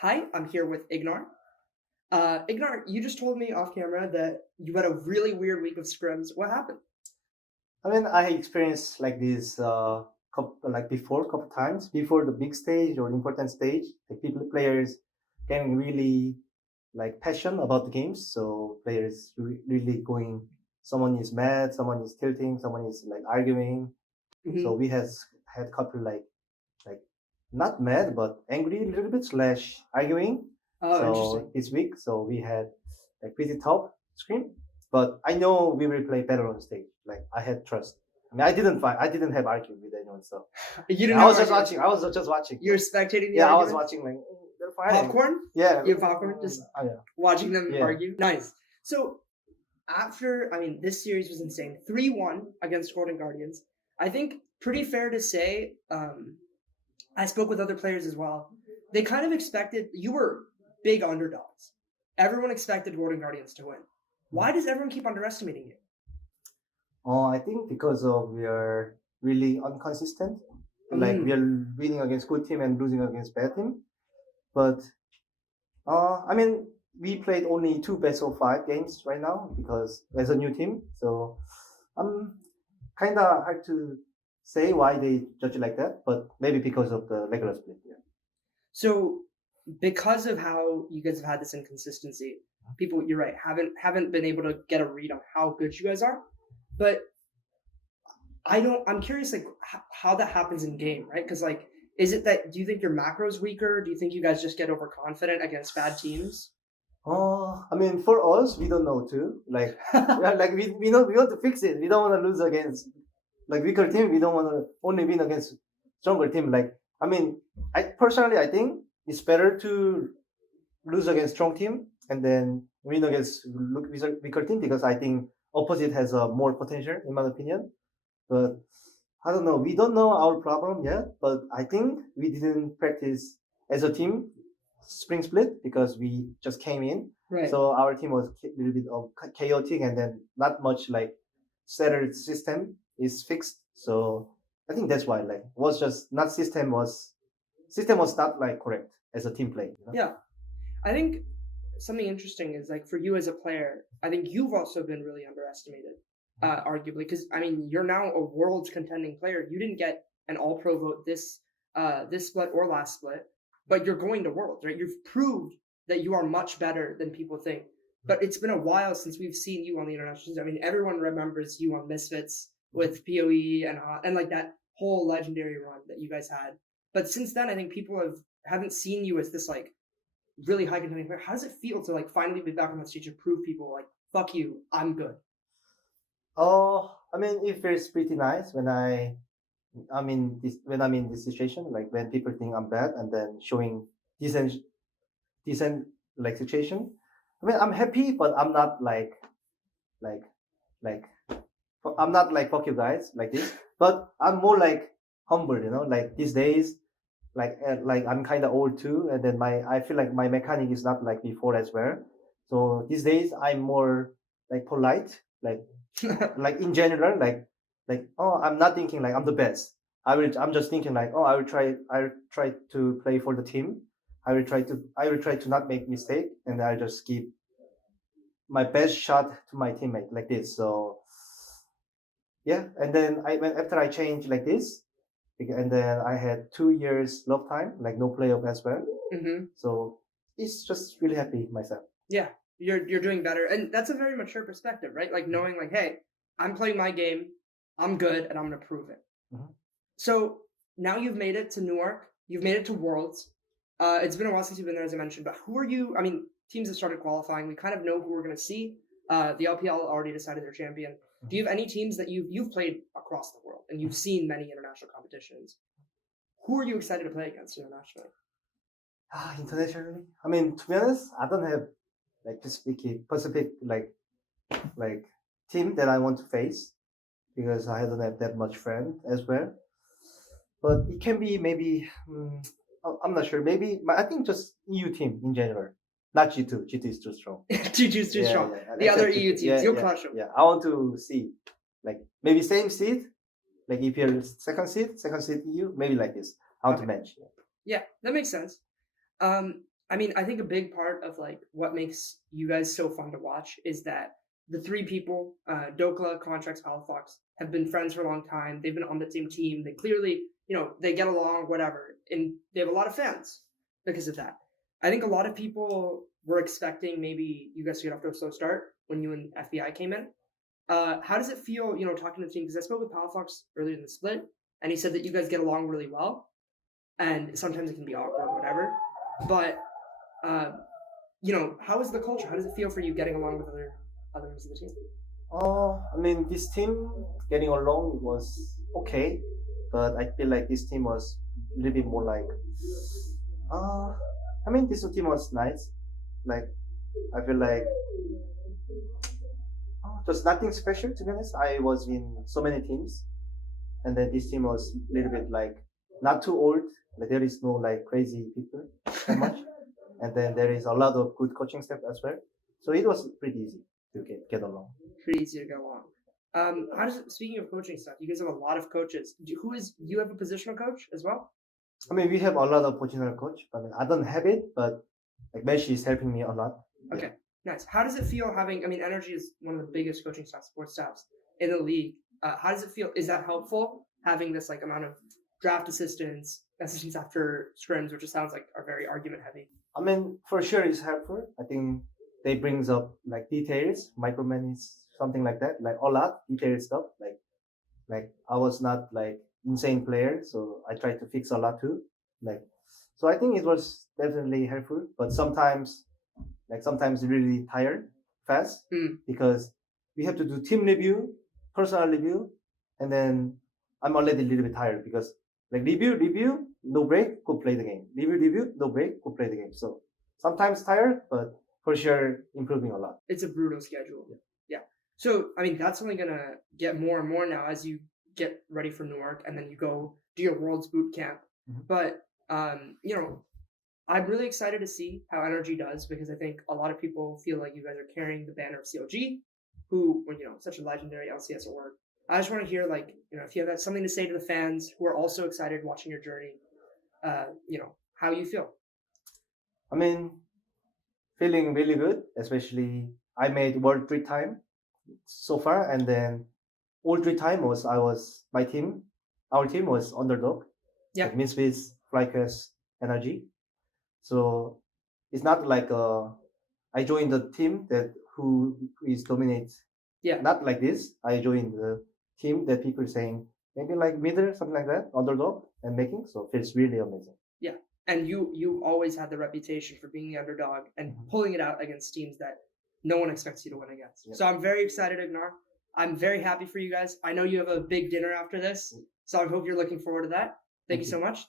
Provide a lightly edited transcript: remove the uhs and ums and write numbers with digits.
Hi, I'm here with Ignar. Ignar, you just told me off camera that you had a really weird week of scrims. What happened? I experienced like this like before, couple times before the big stage or important stage. The people players getting really like passion about the games. So players really going. Someone is mad, someone is tilting, someone is like arguing. So Hmm. we had couple like not mad but angry a little bit slash arguing. Oh, So interesting. this week, so we had like pretty tough screen, but I know we will play better on stage. Like I had trust. I mean, I didn't fight. I didn't have argument with anyone. So You yeah, didn't I have was just arguments. watching. I was just watching. You were spectating the Yeah, I was arguments? watching. Like they're fighting. Popcorn? Yeah. You have popcorn? Just Oh, yeah. watching them Yeah. argue? Nice. So, this series was insane. 3-1 against Golden Guardians. I think pretty fair to say, I spoke with other players as well. They kind of expected, you were big underdogs. Everyone expected Golden Guardians to win. Why does everyone keep underestimating you? I think because of we are really inconsistent. Like we are winning against good team and losing against bad team. But I mean, we played only two best of five games right now because as a new team. So I'm kind of hard to say why they judge it like that, but maybe because of the regular split. Yeah. So, because of how you guys have had this inconsistency, people, you're right, haven't been able to get a read on how good you guys are. But I don't. I'm curious, like how that happens in game, right? Because like, is it that do you think your macro's weaker? Do you think you guys just get overconfident against bad teams? I mean, for us, we don't know too. Like, yeah, like we want to fix it. We don't want to lose against like weaker team. We don't want to only win against stronger team. Like, I mean, I think it's better to lose against strong team and then win against weaker team because I think opposite has more potential in my opinion. But I don't know. We don't know our problem yet, but I think we didn't practice as a team spring split because we just came in. Right. So our team was a little bit of chaotic and then not much like settled system is fixed. So I think that's why like was just not system was not like correct as a team play. You know? Yeah, I think something interesting is like for you as a player, I think you've also been really underestimated, arguably, because I mean you're now a world's contending player. You didn't get an All Pro vote this split or last split, but you're going to Worlds, right? You've proved that you are much better than people think. But it's been a while since we've seen you on the international stage. I mean, everyone remembers you on Misfits with POE and like that whole legendary run that you guys had. But since then, I think people haven't seen you as this like really high contending player. How does it feel to like finally be back on that stage and prove people like fuck you, I'm good? Oh, I mean, it feels pretty nice when when I'm in this situation, like when people think I'm bad and then showing decent decent like situation. I mean, I'm happy, but I'm not like like I'm not like fuck you guys like this. But I'm more like humble, you know. Like these days, like I'm kind of old too, and then I feel like my mechanic is not like before as well. So these days I'm more like polite, like in general, like oh I'm not thinking like I'm the best. I'm just thinking like oh I will try to play for the team. I will try to not make mistake and I'll just give my best shot to my teammate like this. So yeah, and then I when after I changed like this, and then I had 2 years love time, like no playoff as well. Mm-hmm. So it's just really happy myself. Yeah, you're doing better, and that's a very mature perspective, right? Like knowing like, hey, I'm playing my game, I'm good, and I'm gonna prove it. Mhm. So now you've made it to Newark, you've made it to Worlds. It's been a while since you've been there, as I mentioned. But who are you? I mean, teams have started qualifying. We kind of know who we're going to see. The LPL already decided their champion. Do you have any teams that you've played across the world and you've seen many international competitions? Who are you excited to play against internationally? Internationally, I mean, to be honest, I don't have like specific like team that I want to face because I don't have that much friend as well. But it can be maybe I'm not sure. Maybe I think just EU team in general, not G2. G2 is too strong. G2's too strong. Yeah. The other Except EU G2. teams, you'll crush them. Yeah, I want to see like maybe same seed, like if you're second seed EU, maybe like this. I want to match. Yeah, that makes sense. Um, I mean, I think a big part of like what makes you guys so fun to watch is that the three people, Dokla, Contracts, Halifax, have been friends for a long time. They've been on the same team. They clearly, they get along, whatever, and they have a lot of fans because of that. I think a lot of people were expecting maybe you guys to get off to a slow start when you and FBI came in. How does it feel, talking to the team? Because I spoke with Halifax earlier in the split, and he said that you guys get along really well, and sometimes it can be awkward, whatever. But how is the culture? How does it feel for you getting along with other members of the team? I mean, this team getting along was okay, but I feel like this team was a little bit more like, I mean, this team was nice. Like, I feel like just nothing special, to be honest. I was in so many teams, and then this team was a little bit like not too old. Like, there is no like crazy people so much, and then there is a lot of good coaching staff as well. So it was pretty easy to get along. Pretty easy to get along. Speaking of coaching stuff, you guys have a lot of coaches. You have a positional coach as well? I mean, we have a lot of positional coach, but I don't have it. But like Mesh is helping me a lot. Okay, nice. How does it feel having? I mean, Energy is one of the biggest coaching staff, support staffs in the league. How does it feel? Is that helpful having this like amount of draft assistants after scrims, which it sounds like are very argument heavy? I mean, for sure, it's helpful. I think they brings up like details, micromanage, something like that, like a lot detailed stuff. Like I was not like insane player, so I tried to fix a lot too. So I think it was definitely helpful, but sometimes really tired fast because we have to do team review, personal review, and then I'm already a little bit tired because like review, no break, go play the game. Review, no break, go play the game. So sometimes tired, but for sure improving a lot. It's a brutal schedule. Yeah. So I mean, that's only gonna get more and more now as you get ready for Newark, and then you go do your Worlds boot camp. Mm-hmm. But I'm really excited to see how Energy does because I think a lot of people feel like you guys are carrying the banner of CLG, who, such a legendary LCS award. I just want to hear, like, if you have something to say to the fans who are also excited watching your journey, how you feel. I mean, feeling really good, especially I made World 3 time so far, and then all 3 time our team was underdog. Yeah. Like Misfits, FlyQuest, Energy. So it's not like I joined the team who is dominate. Yeah. Not like this. I joined the team that people saying maybe like middle, something like that, underdog and making. So it feels really amazing. Yeah. And you always had the reputation for being the underdog and pulling it out against teams that no one expects you to win against. Yeah. So I'm very excited, Ignar. I'm very happy for you guys. I know you have a big dinner after this, so I hope you're looking forward to that. Thank you so much.